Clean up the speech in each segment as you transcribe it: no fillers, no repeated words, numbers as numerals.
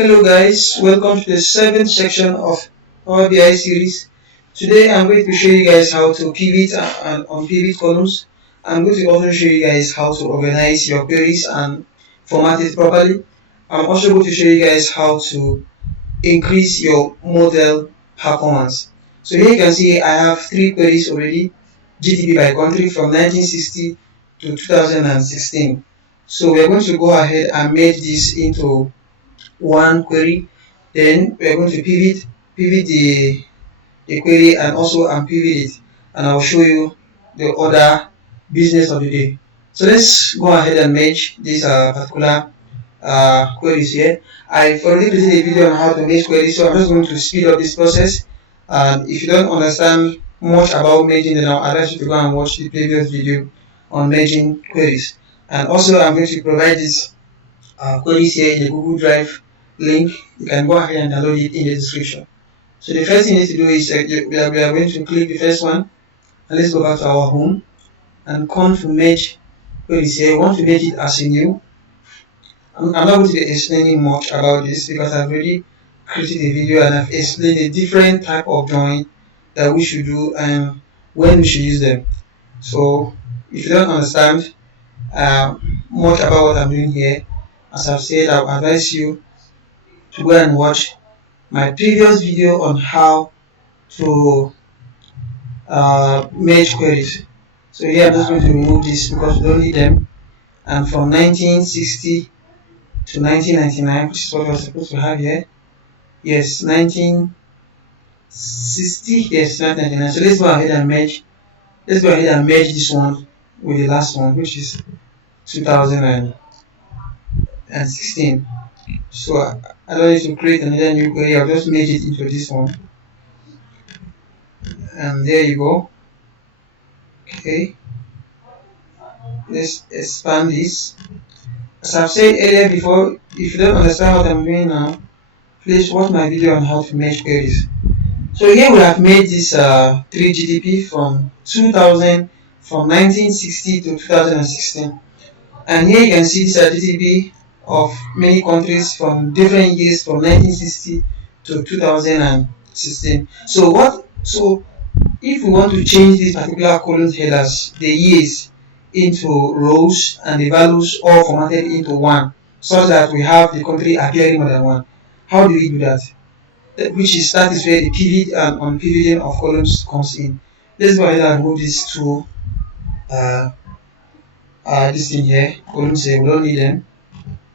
Hello guys, welcome to the seventh section of Power BI series. Today I'm going to show you guys how to pivot and unpivot columns. I'm going to also show you guys how to organize your queries and format it properly. I'm also going to show you guys how to increase your model performance. So here you can see I have three queries already, GDP by country from 1960 to 2016. So we're going to go ahead and make this into one query. Then we are going to pivot the query and also unpivot it, and I'll show you the other business of the day. So let's go ahead and merge these particular queries here. I've already created a video on how to merge queries, so I'm just going to speed up this process. If you don't understand much about merging, then I'll advise you to go and watch the previous video on merging queries. And also I'm going to provide these queries here in the Google Drive link. You can go ahead and download it in the description. So the first thing you need to do is we are going to click the first one, and let's go back to our home and come to merge queries here. We want to make it as a new. I'm not going to be explaining much about this because I've already created a video and I've explained a different type of join that we should do and when we should use them. So if you don't understand much about what I'm doing here, as I've said, I'll advise you to go and watch my previous video on how to merge queries. So here I'm just going to remove this because we don't need them. And from 1960 to 1999, which is what we're supposed to have here. Yes, 1960, yes, 1999. So let's go ahead and merge. Let's go ahead and merge this one with the last one, which is 2016. So I don't need to create another new query. I'll just merge it into this one. And there you go. Okay, let's expand this. As I've said earlier before, if you don't understand what I'm doing now, please watch my video on how to merge queries. So here we have made this 3 GDP from 1960 to 2016, and here you can see this GDP of many countries from different years from 1960 to 2016. So if we want to change this particular column headers, the years, into rows and the values all formatted into one, such that we have the country appearing more than one, how do we do that? That is where the pivot and unpivoting of columns comes in. Let's go ahead and move this to this thing here. Columns here, we don't need them.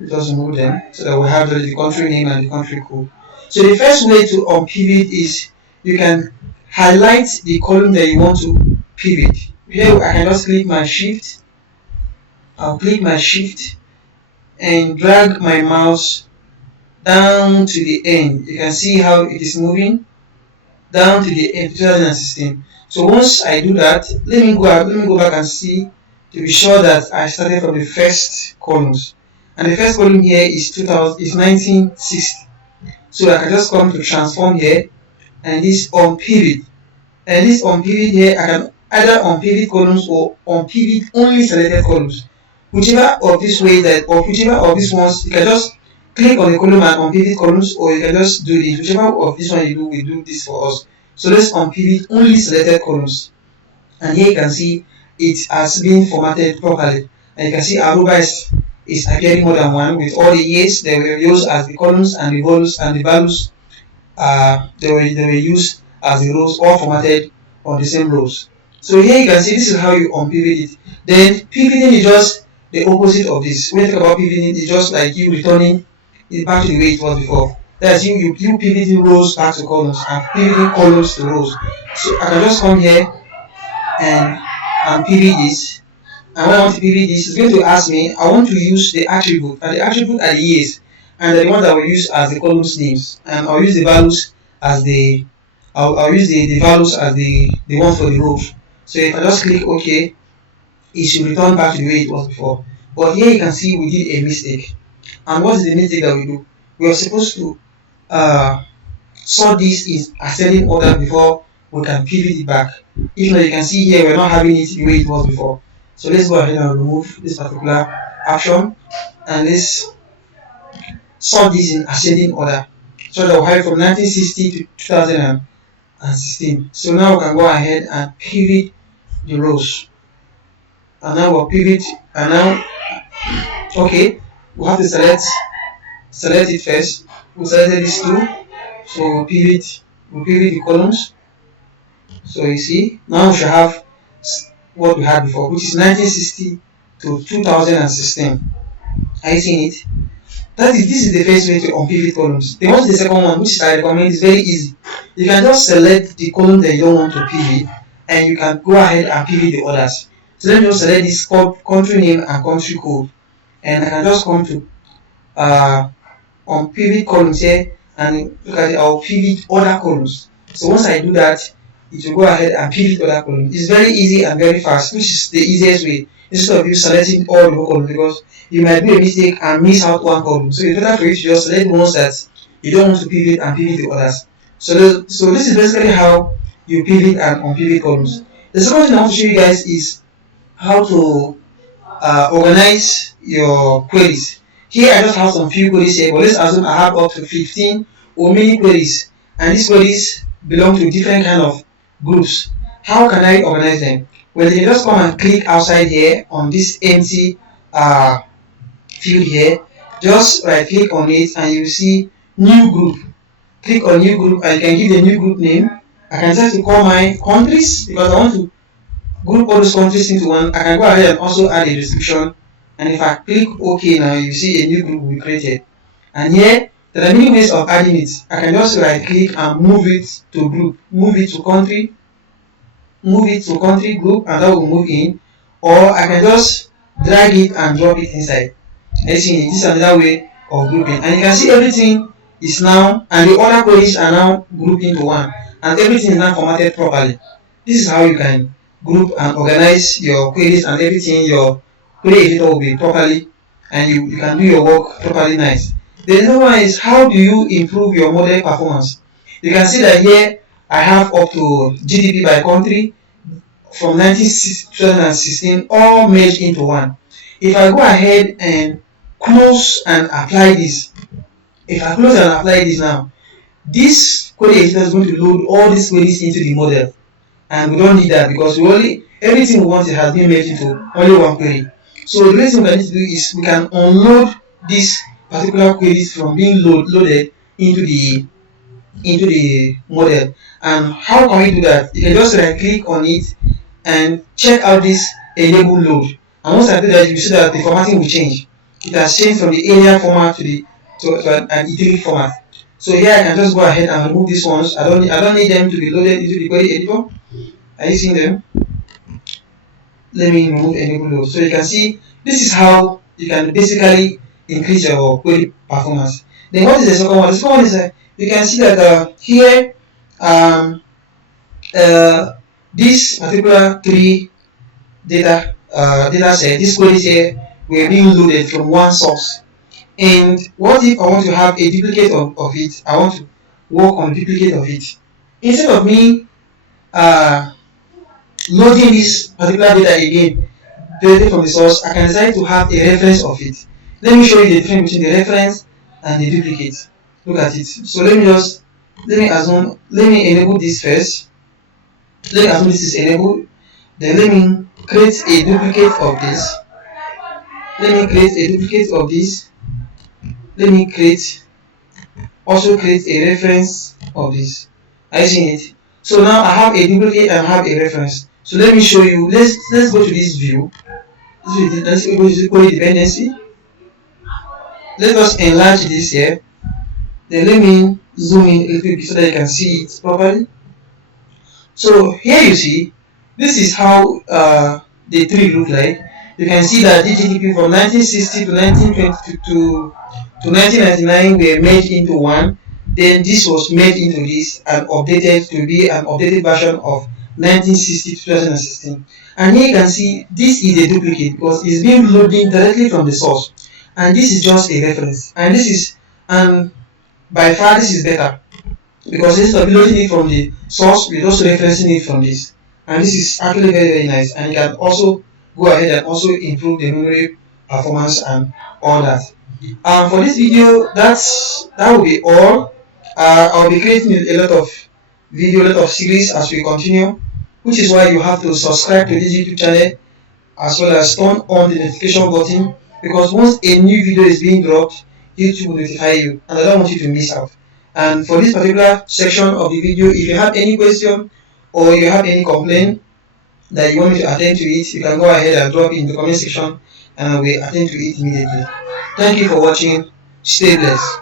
We just remove them so that we have the country name and the country code. So the first way to unpivot is you can highlight the column that you want to pivot. Here I can just click my shift. I'll click my shift and drag my mouse down to the end. You can see how it is moving down to the end, 2016. So once I do that, let me go back and see to be sure that I started from the first columns. And the first column here is 1960. So I can just come to transform here and this unpivot. And this unpivot here, I can either unpivot columns or unpivot only selected columns. Whichever of these ways whichever of these ones, you can just click on the column and unpivot columns, or you can just do this. Whichever of this one you do will do this for us. So let's unpivot only selected columns. And here you can see it has been formatted properly. And you can see Aruba is appearing more than one with all the years they were used as the columns and the values they were used as the rows, all formatted on the same rows. So here you can see this is how you unpivot it. Then pivoting is just the opposite of this. When you talk about pivoting, it's just like you returning it back to the way it was before. That's you pivoting rows back to columns and pivoting columns to rows. So I can just come here and pivot this. And when I want to pivot this, it's going to ask me, I want to use the attribute, and the attribute are the years, and the one that we use as the columns names, and I'll use the values as the values as the one for the rows. So if I just click OK, it should return back to the way it was before. But here you can see we did a mistake. And what is the mistake that we do? We are supposed to sort this in ascending order before we can pivot it back. If not, you can see here we're not having it the way it was before. So let's go ahead and remove this particular action, and let's sort this in ascending order. So that we'll have it from 1960 to 2016. So now we can go ahead and pivot the rows. And now we'll pivot, and now, okay, we have to select it first. We selected these two, so we'll pivot the columns. So you see, now we should have what we had before, which is 1960 to 2016. Are you seeing it? This is the first way to unpivot columns. Then what's the second one, which I recommend, is very easy. You can just select the column that you don't want to pivot, and you can go ahead and pivot the others. So let me just select this country name and country code, and I can just come to on pivot columns here, and look at it, I'll pivot other columns. So once I do that, it will go ahead and pivot other columns. It's very easy and very fast, which is the easiest way, instead of you selecting all the whole columns, because you might do a mistake and miss out one column. So it's better for you to just select the ones that you don't want to pivot and pivot the others. So this is basically how you pivot and unpivot columns. The second thing I want to show you guys is how to organize your queries. Here I just have some few queries here, but let's assume I have up to 15 or many queries, and these queries belong to different kind of groups. How can I organize them? Well, you just come and click outside here on this empty field here. Just right click on it and you see new group. Click on new group and you can give the new group name. I can decide to call my countries because I want to group all those countries into one. I can go ahead and also add a description, and if I click OK now, you see a new group will be created. And here there are many ways of adding it. I can just right click and move it to group, move it to country group, and that will move in, or I can just drag it and drop it inside. This is another way of grouping, and you can see everything is now, and the other queries are now grouped into one, and everything is now formatted properly. This is how you can group and organize your queries, and everything, your query editor will be properly, and you can do your work properly nice. The other one is, how do you improve your model performance? You can see that here I have up to GDP by country from 2016 all merged into one. If I go ahead and close and apply this, now, this query editor is going to load all these queries into the model, and we don't need that because everything we want has been made into only one query. So the next thing we need to do is we can unload these particular queries from being loaded into the model. And how can we do that? You can just right click on it and check out this enable load. And once I do that, you see that the formatting will change. It has changed from the area format to an iterative format. So here I can just go ahead and remove these ones. I don't need them to be loaded into the query editor. Are you seeing them? Let me remove enable load. So you can see this is how you can basically increase your query performance. Then what is the second one? The second one is you can see that here this particular three data set, these queries here were being loaded from one source. And what if I want to have a duplicate of it? I want to work on duplicate of it. Instead of me loading this particular data again directly from the source, I can decide to have a reference of it. Let me show you the difference between the reference and the duplicate. Look at it. So let me enable this first. Let me assume this is enabled. Then let me create a duplicate of this. Let me create a duplicate of this. Let me also create a reference of this. Are you seeing it? So now I have a duplicate and I have a reference. So let me show you. Let's go to this view. Let's go to query dependency. Let us enlarge this here. Then let me zoom in a little bit so that you can see it properly. So here you see, this is how the tree look like. You can see that GDP from 1960 to 1920 to 1999 were merged into one. Then this was made into this and updated to be an updated version of 1960 to 2016. And here you can see this is a duplicate because it's being loaded directly from the source, and this is just a reference. And by far this is better because instead of loading it from the source, we're also referencing it from this. And this is actually very nice, and you can also go ahead and also improve the memory performance and all that. For this video, that will be all. I'll be creating a lot of video, a lot of series as we continue, which is why you have to subscribe to this YouTube channel as well as turn on the notification button, because once a new video is being dropped, YouTube will notify you, and I don't want you to miss out. And for this particular section of the video, if you have any question or you have any complaint that you want me to attend to it, you can go ahead and drop it in the comment section and I will attend to it immediately. Thank you for watching. Stay blessed.